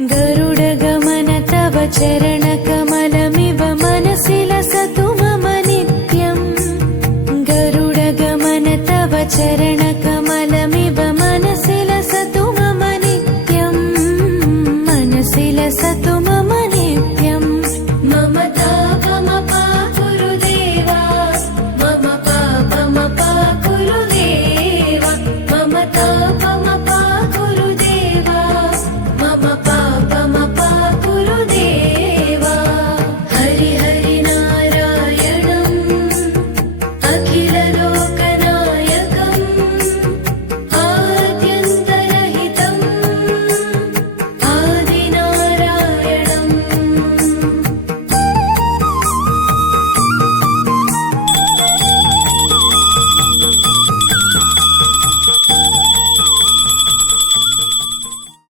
गरुडगमन तव चरणकमलमिव मनसि लसतु मम नित्यम् गरुडगमन तव चरण